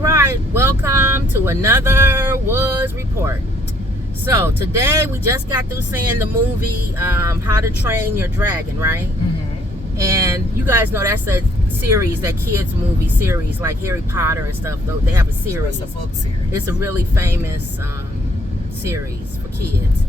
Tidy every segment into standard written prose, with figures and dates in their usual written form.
right, welcome to another Woods Report. So today we just got through seeing the movie How to Train Your Dragon, right? Mm-hmm. And you guys know that's a series, that kids movie series like Harry Potter and stuff. Though they have a series. So it's a book series. It's a really famous series for kids,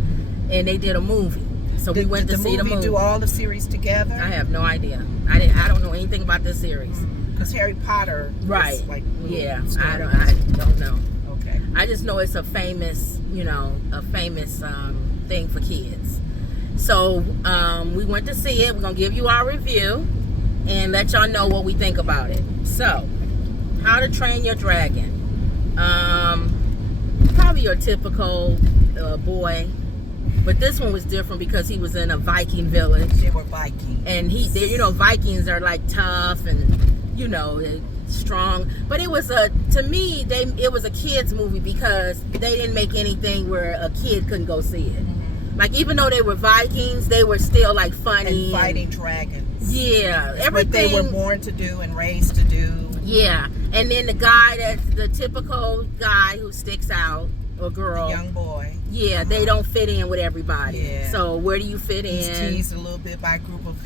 and they did a movie. So we went to see the movie. Do all the series together? I have no idea. I don't know anything about this series. Because Harry Potter, right? Is like I don't know. Okay. I just know it's a famous, thing for kids. So we went to see it. We're gonna give you our review and let y'all know what we think about it. So, How to Train Your Dragon. Probably your typical boy. But this one was different because he was in a Viking village. They were Vikings. And Vikings are like tough and, strong. But it was to me, it was a kid's movie because they didn't make anything where a kid couldn't go see it. Mm-hmm. Like, even though they were Vikings, they were still like funny. And fighting dragons. Yeah. That's what they were born to do and raised to do. Yeah. And then the typical guy who sticks out, or girl. The young boy. Yeah, they don't fit in with everybody. Yeah. So where do you fit in? He's teased a little bit by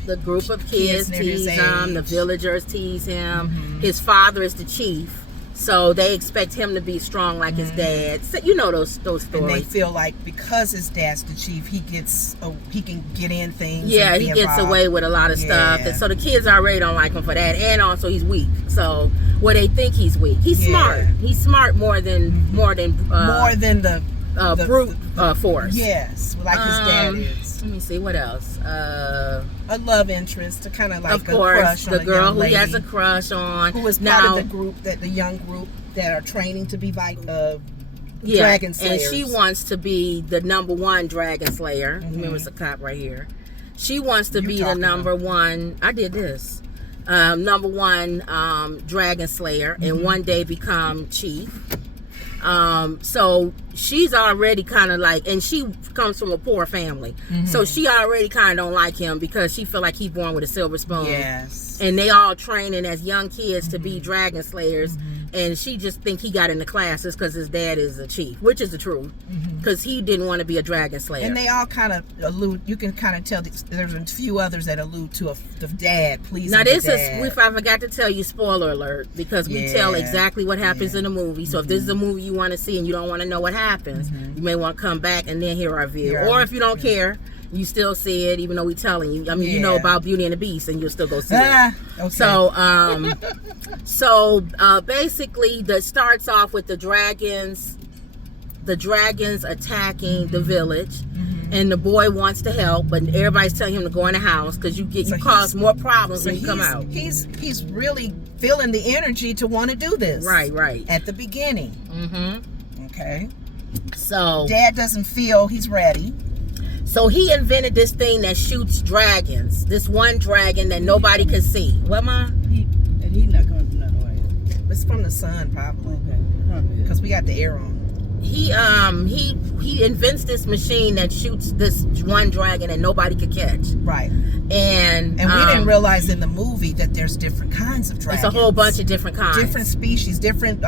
the group of kids tease him. The villagers tease him. Mm-hmm. His father is the chief, so they expect him to be strong like his dad. So, those stories. And they feel like because his dad's the chief, he can get in things. Yeah, he gets away with a lot of stuff. And so the kids already don't like him for that, and also he's weak. So they think he's weak. He's smart. He's smart more than the brute force. Yes, like his dad is. Let me see, what else? A love interest, to kind of like of course, crush on the girl who lady, he has a crush on. Who is part of the group, the young group that are training to be dragon slayers. And she wants to be the number one dragon slayer. Mm-hmm. Remember, it's a cop right here. She wants to be the number one. I did this. Number one dragon slayer, and one day become chief. So she's already kind of like, and she comes from a poor family, so she already kind of don't like him because she feel like he's born with a silver spoon. Yes. And they all training as young kids to be dragon slayers, and she just think he got into classes because his dad is a chief, which is the truth, because he didn't want to be a dragon slayer. And they all kind of allude. You can kind of tell there's a few others that allude to the dad. Please. Now this is, if I forgot to tell you, spoiler alert, because we tell exactly what happens in the movie. So if this is a movie you want to see and you don't want to know what happens, you may want to come back and then hear our view. Or if you don't care, you still see it, even though we're telling you. I mean, you know about Beauty and the Beast, and you'll still go see it. Okay. So, basically, that starts off with the dragons attacking the village, and the boy wants to help, but everybody's telling him to go in the house because you cause more problems when you come out. He's really feeling the energy to want to do this. Right. At the beginning. Okay. So Dad doesn't feel he's ready. So he invented this thing that shoots dragons. This one dragon that nobody can see. What, Ma? He's not coming from another way. It's from the sun, probably. Okay. Because we got the air on. He invents this machine that shoots this one dragon that nobody could catch. Right. And we didn't realize in the movie that there's different kinds of dragons. It's a whole bunch of different kinds. Different species, different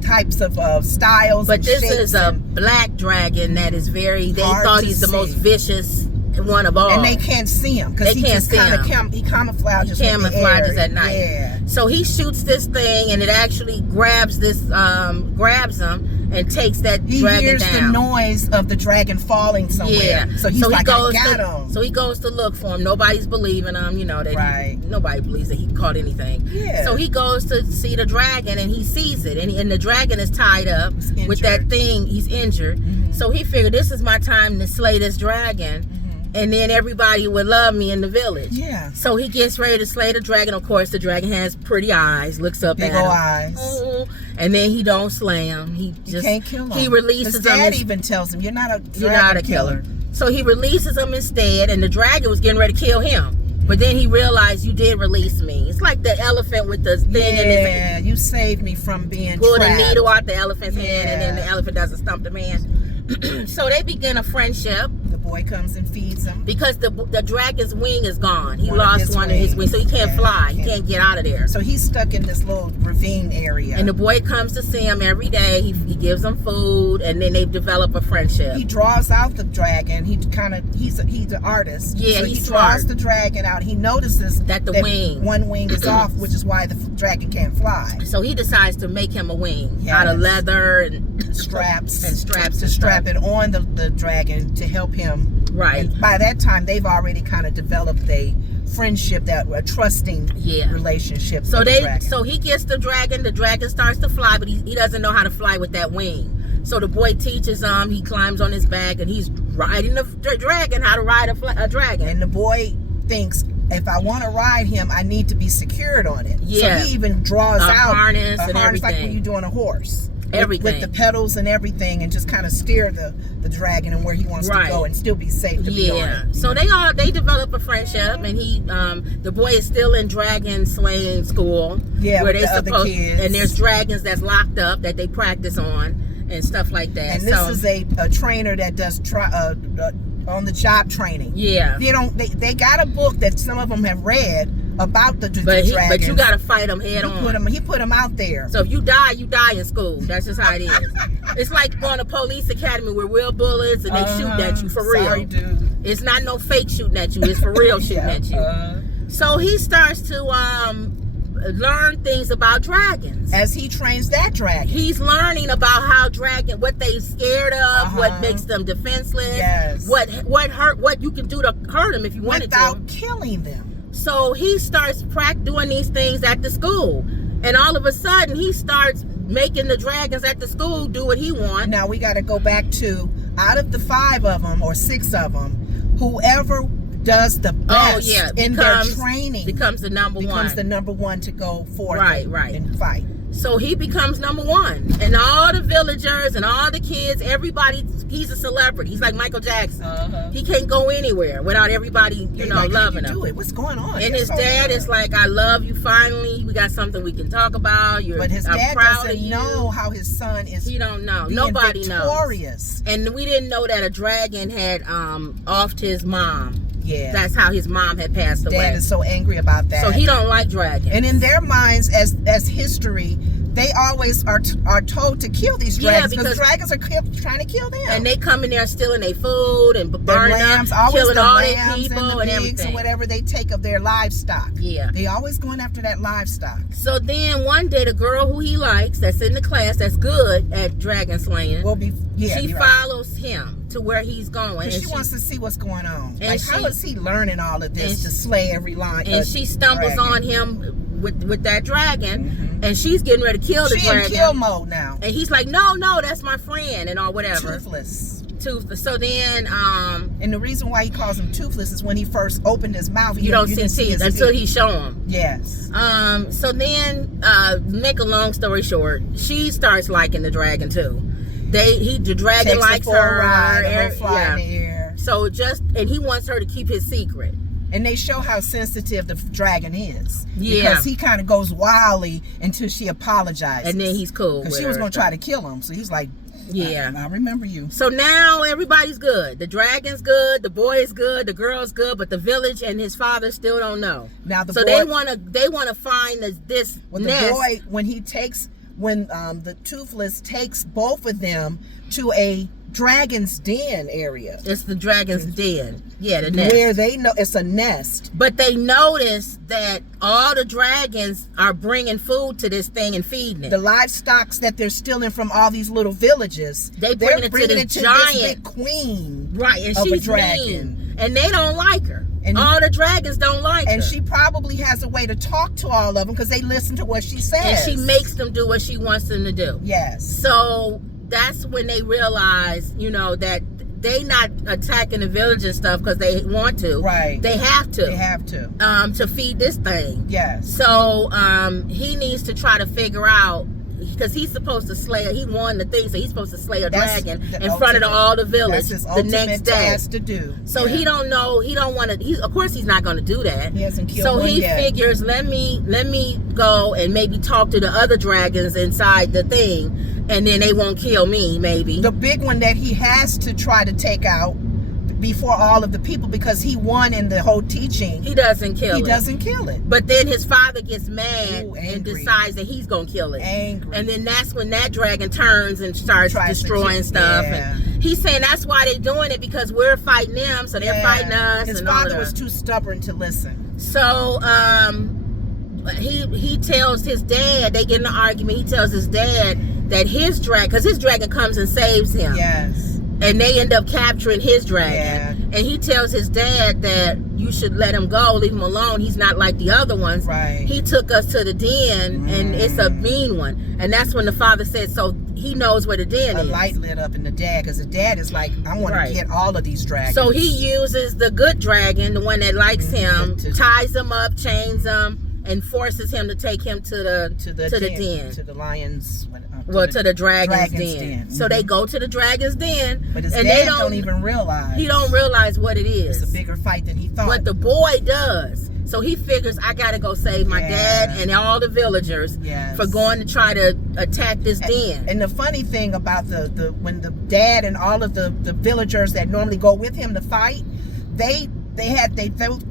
types of styles. But this is a black dragon that is they thought he's the most vicious one of all. And they can't see him because he just kind of he camouflages at night. Yeah. So he shoots this thing, and it actually grabs him and takes that dragon down. He hears the noise of the dragon falling somewhere. Yeah. So he's I got him. So he goes to look for him. Nobody's believing him. Nobody believes that he caught anything. Yeah. So he goes to see the dragon, and he sees it, and the dragon is tied up with that thing. He's injured. So he figured, this is my time to slay this dragon. And then everybody would love me in the village. Yeah. So he gets ready to slay the dragon. Of course, the dragon has pretty eyes. Looks up at him. Big old eyes. And then he don't slay him. He can't kill him. He releases him. His dad even tells him, "You're not a killer." So he releases him instead, and the dragon was getting ready to kill him. But then he realized, you did release me. It's like the elephant with the thing in his hand. Yeah, you saved me from being Pull trapped. the needle out the elephant's hand, and then the elephant doesn't stump the man. So they begin a friendship. The boy comes and feeds him. Because the dragon's wing is gone. He One of lost his one of his wings, so he can't fly. He can't get out of there. So he's stuck in this little ravine area. And the boy comes to see him every day. He gives him food, and then they develop a friendship. He draws out the dragon. He's an artist. Yeah, so he draws smart. the dragon out. He notices that one wing is off, which is why the dragon can't fly. So he decides to make him a wing out of leather and straps to strap it on the dragon to help him. Right. And by that time, they've already kind of developed a friendship, a trusting relationship. So he gets the dragon. The dragon starts to fly, but he doesn't know how to fly with that wing. So the boy teaches him. He climbs on his back and he's riding the dragon, how to ride a dragon. And the boy thinks, if I want to ride him, I need to be secured on it. Yeah. So he even draws out harness a and harness everything. like when you're doing a horse. Everything. With the pedals and everything, and just kind of steer the dragon and where he wants to go and still be safe to be on it. So they develop a friendship, and the boy is still in dragon slaying school. Yeah, where with the other kids. And there's dragons that's locked up that they practice on and stuff like that. And this is a trainer that does on the job training. Yeah. They got a book that some of them have read about the dragons. But you got to fight them head on. He put them out there. So if you die in school. That's just how it is. It's like going to police academy with real bullets and they shoot at you for real. Sorry, dude. It's not no fake shooting at you. It's for real shooting at you. So he starts to learn things about dragons. As he trains that dragon. He's learning about what they scared of, what makes them defenseless, what you can do to hurt them if you wanted to. Without killing them. So he starts doing these things at the school. And all of a sudden, he starts making the dragons at the school do what he wants. Now, we got to go back to, out of the 5 of them or 6 of them, whoever does the best in their training becomes the number one to go forth and fight. So he becomes number 1, and all the villagers and all the kids, everybody, he's a celebrity. He's like Michael Jackson. He can't go anywhere without everybody, loving him. What's going on? And his dad is like, I love you. Finally, we got something we can talk about. But his dad doesn't know how his son is. He don't know. Nobody knows. And we didn't know that a dragon had offed his mom. Yeah. That's how his mom had passed away. Dad is so angry about that. So he don't like dragons. And in their minds, as history, they always are told to kill these dragons because dragons are trying to kill them. And they come in there stealing their food and burning up, killing all their people and everything. And whatever they take of their livestock. Yeah. They always going after that livestock. So then one day the girl who he likes, that's in the class, that's good at dragon slaying, she follows him to where he's going. And she wants to see what's going on. And how is he learning all of this to slay every lion? And she stumbles on him with that dragon, and she's getting ready to kill the dragon. She's in kill mode now. And he's like, no, that's my friend, and all whatever. Toothless. So then, and the reason why he calls him Toothless is when he first opened his mouth, you don't see teeth until he show him. Yes. So then, make a long story short, she starts liking the dragon too. The dragon likes her. Fly in the air. So and he wants her to keep his secret. And they show how sensitive the dragon is. Yeah. Because he kind of goes wildly until she apologizes. And then he's cool. Because she was going to try to kill him. So he's like, I remember you. So now everybody's good. The dragon's good. The boy is good. The girl's good. But the village and his father still don't know. Now they want to find this nest. The boy, when the Toothless takes both of them to a dragon's den area. It's the dragon's den. Yeah, the nest. Where they know it's a nest. But they notice that all the dragons are bringing food to this thing and feeding it. The livestock that they're stealing from all these little villages, they're bringing it to this giant this big queen. Right, and she's mean. And they don't like her. And all the dragons don't like her. And she probably has a way to talk to all of them because they listen to what she says. And she makes them do what she wants them to do. Yes. So that's when they realize, that they not attacking the village and stuff because they want to. Right. They have to. They have to. To feed this thing. Yes. So he needs to try to figure out, because he's supposed to slay. He won the thing, so he's supposed to slay a dragon in front of all the village the next day. Task to do. So he don't know. He don't want to. Of course, he's not going to do that. He hasn't killed So one he yet. figures, let me go and maybe talk to the other dragons inside the thing And then they won't kill me, maybe. The big one that he has to try to take out before all of the people, because he won in the whole teaching. He doesn't kill it. He doesn't kill it. But then his father gets mad Ooh, and decides that he's going to kill it. Angry. And then that's when that dragon turns and starts destroying stuff. Yeah. And he's saying that's why they're doing it, because we're fighting them, so they're fighting us. His and all father that. was too stubborn to listen. So he tells his dad, they get in an argument, he tells his dad that his dragon, because his dragon comes and saves him. Yes. And they end up capturing his dragon. Yeah. And he tells his dad that you should let him go, leave him alone. He's not like the other ones. Right. He took us to the den, and it's a mean one. And that's when the father said, so he knows where the den is. A light lit up in the dad, because the dad is like, I want to get all of these dragons. So he uses the good dragon, the one that likes him, ties him up, chains him, and forces him to take him to the den. To the lions. To the dragon's den. So they go to the dragon's den, but his and dad they don't even realize. He don't realize what it is. It's a bigger fight than he thought. But the boy does. So he figures, I gotta go save my dad and all the villagers for going to try to attack this den. And the funny thing about the when the dad and all of the villagers that normally go with him to fight, they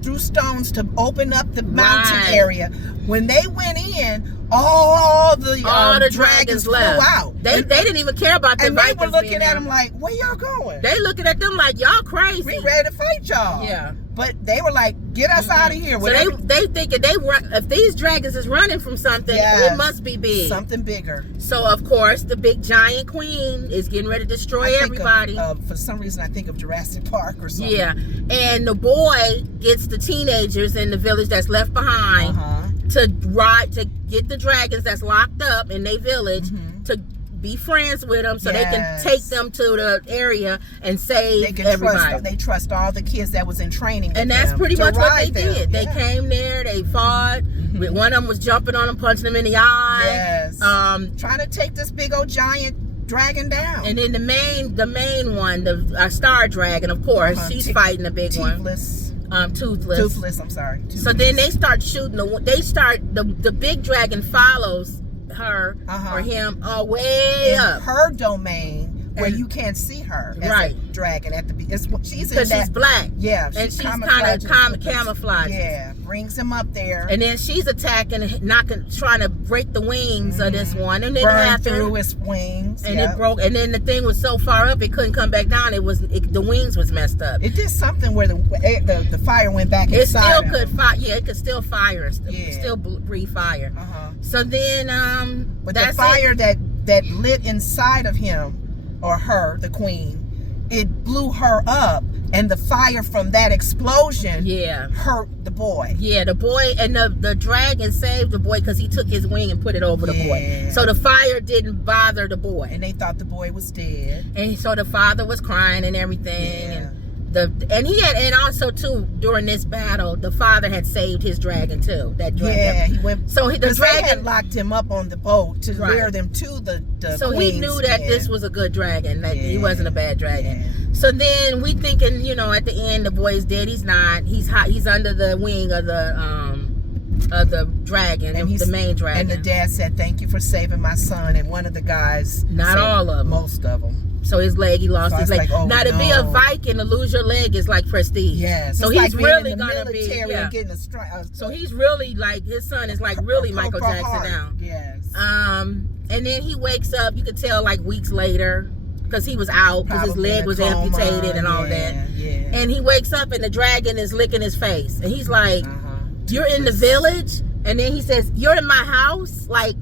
threw stones to open up the mountain area. When they went in, all the dragons flew out. They didn't even care about the Vikings. And they were looking at them like, where y'all going? They looking at them like, y'all crazy. We ready to fight y'all. Yeah. But they were like, get us out of here. So they thinking if these dragons is running from something, it must be big. Something bigger. So of course the big giant queen is getting ready to destroy everybody. For some reason I think of Jurassic Park or something. Yeah. And the boy gets the teenagers in the village that's left behind to get the dragons that's locked up in their village to be friends with them, so they can take them to the area and save everybody. They trust all the kids that was in training with and that's pretty much what they did. They Yeah. came there, they fought. One of them was jumping on them, punching them in the eye. Yes. Trying to take this big old giant dragon down. And then the main one, the star dragon, of course, she's fighting the big Toothless. one. Toothless. Toothless, I'm sorry. Toothless. So then they start shooting. The big dragon follows her or him way in up her domain, where you can't see her as a dragon at the she's because she's black. Yeah, and she's kind of camouflaged. Yeah, brings him up there, and then she's attacking, trying to break the wings of this one, and it burned through his wings, and it broke. And then the thing was so far up it couldn't come back down. The wings was messed up. It did something where the fire went back inside. It still could fire. Yeah, it could still fire. It could still breathe fire. So then, but the fire that lit inside of him or her, the queen, it blew her up, and the fire from that explosion hurt the boy. Yeah, the boy, and the dragon saved the boy because he took his wing and put it over the boy. So the fire didn't bother the boy. And they thought the boy was dead. And so the father was crying and everything. Yeah. And also too, during this battle, the father had saved his dragon too. That dragon. Yeah, he went. So the dragon had locked him up on the boat to lure them to the so queen's he knew that this was a good dragon. That he wasn't a bad dragon. Yeah. So then we thinking, at the end the boy's dead. He's not. He's under the wing of the dragon, and the main dragon. And the dad said, "Thank you for saving my son." And one of the guys, not all of them, most of them. So his leg, he lost his leg. Like, now to be a Viking, to lose your leg is like prestige. Yeah. So he's really gonna be. And getting so he's really like, his son is like really Michael Jackson now. Yes. And then he wakes up. You could tell like weeks later because he was out because his leg was amputated and all that. Yeah. And he wakes up and the dragon is licking his face, and he's like, "You're in the village," and then he says, "You're in my house." Like,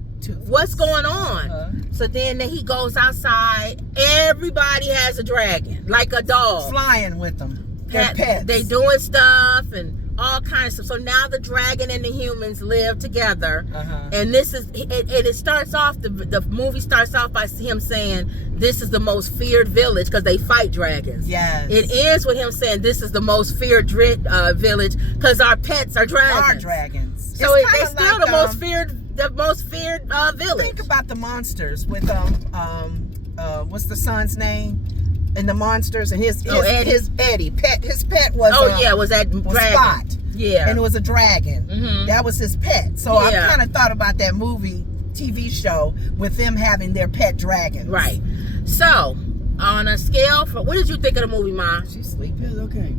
what's going on? So then he goes outside. Everybody has a dragon, like a dog. Flying with them. Pets. They doing stuff and all kinds of stuff. So now the dragon and the humans live together. And this is, it starts off, the movie starts off by him saying, this is the most feared village because they fight dragons. Yes. It ends with him saying, this is the most feared village because our pets are dragons. Our dragons. So they still the most feared. The most feared village. Think about the monsters with what's the son's name? And the monsters and his Eddie. His pet was was that dragon? Spot. Yeah, and it was a dragon. That was his pet. So I kind of thought about that movie TV show with them having their pet dragons. Right. So, on a scale for, what did you think of the movie, Ma? She's sleeping. It was okay.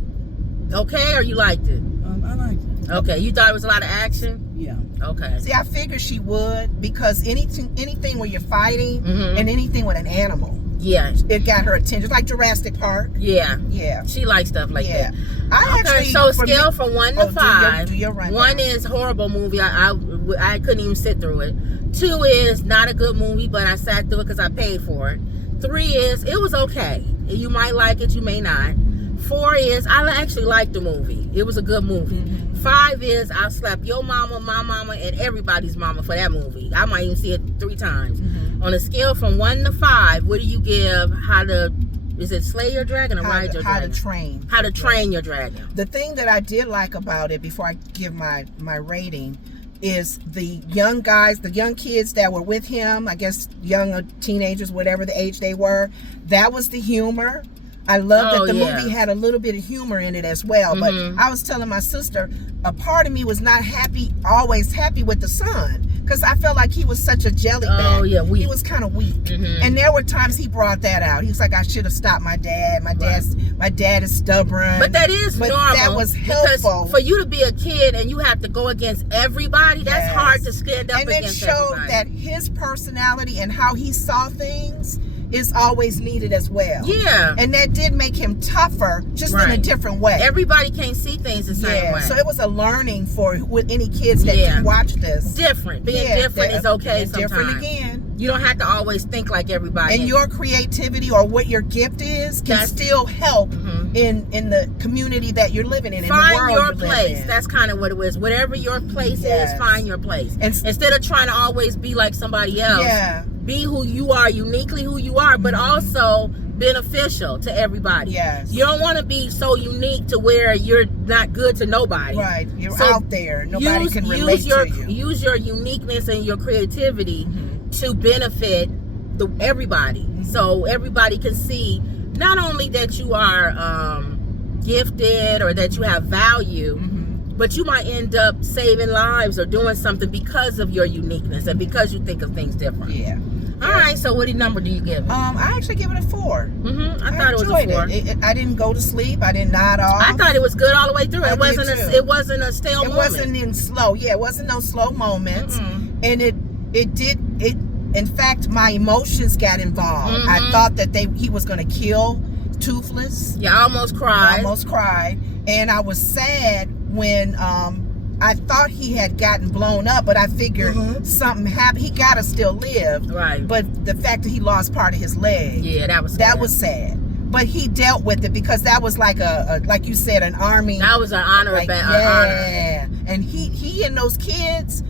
Okay, or you liked it? I liked it. Okay, you thought it was a lot of action? Yeah. Okay. See, I figured she would, because anything where you're fighting Mhm. and anything with an animal, Yeah. it got her attention. Like Jurassic Park. Yeah. Yeah. She likes stuff like Yeah. that. I Okay, actually, so for me- scale from 1 to Oh, 5. do your rundown. 1 is horrible movie. I couldn't even sit through it. 2 is not a good movie, but I sat through it because I paid for it. 3 is it was okay. You might like it, you may not. 4 is I actually liked the movie. It was a good movie. Mm-hmm. 5 is I'll slap your mama, my mama, and everybody's mama for that movie. I might even see it 3 times. Mm-hmm. On a scale from 1 to 5, what do you give is it slay your dragon or ride your How dragon? to train. How to train your dragon. The thing that I did like about it, before I give my rating, is the young guys, the young kids that were with him, I guess young teenagers, whatever the age they were. That was the humor. I love that the movie had a little bit of humor in it as well. Mhm. But I was telling my sister, a part of me was not always happy with the son, because I felt like he was such a jellyback. Oh, yeah, weak. He was kind of weak. Mhm. And there were times he brought that out. He was like, I should have stopped my dad. My dad is stubborn. But that is But normal. that was helpful. Because for you to be a kid and you have to go against everybody, that's Yes. hard to stand up And it against showed everybody. that his personality and how he saw things is always needed as well. Yeah. And that did make him tougher, just in a Right. different way. Everybody can't see things the same way. So it was a learning for with any kids that Yeah. do watch this. Different. Being Yeah, different is okay and sometimes. different again. You don't have to always think like everybody. And your creativity or what your gift is can still help Mhm. in the community that you're living in the Find world your you live place. in. That's kind of what it is. Whatever your place Yes. is, find your place. And- Instead of trying to always be like somebody else, Yeah. be who you are, uniquely who you are, but also beneficial to everybody. Yes. You don't want to be so unique to where you're not good to nobody. Right. You're So out there. Nobody can relate your, to you. Use your uniqueness and your creativity Mhm. to benefit everybody. So everybody can see not only that you are gifted or that you have value, Mhm. but you might end up saving lives or doing something because of your uniqueness and because you think of things different. Yeah. All right, so what number do you give it? I actually give it a 4. I thought it was a enjoyed 4. I didn't go to sleep. I didn't nod off. I thought it was good all the way through. I It wasn't did too. it wasn't a stale It moment. wasn't in slow. Yeah, it wasn't no slow moments. Mm-mm. And it in fact, my emotions got involved. I Mhm. thought that he was going to kill Toothless. Yeah, I almost I cried. almost cried. And I was sad when I thought he had gotten blown up, but I figured Mhm. something happened. He got to still live. Right. But the fact that he lost part of his leg, Yeah, that was that sad. was sad. But he dealt with it, because that was like like you said, an army. That was an honor. Like, Honor. yeah. And he and those kids,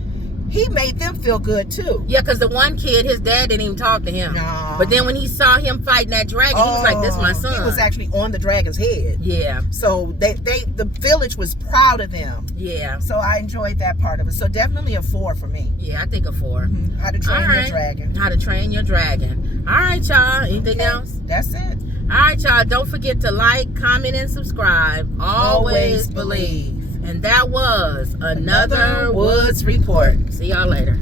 he made them feel good too. Yeah, because the one kid, his dad didn't even talk to him. No. But then when he saw him fighting that dragon, he was like, "This is my son." He was actually on the dragon's head. Yeah, So the village was proud of them. yeah, So I enjoyed that part of it. So definitely a 4 for me. yeah. I think a 4. How to train All your right. dragon. How to train your dragon. All right, y'all. Anything Okay. else? That's it. All right, y'all. Don't forget to like, comment, and subscribe. Always believe. And that was another Woods Report. See y'all later.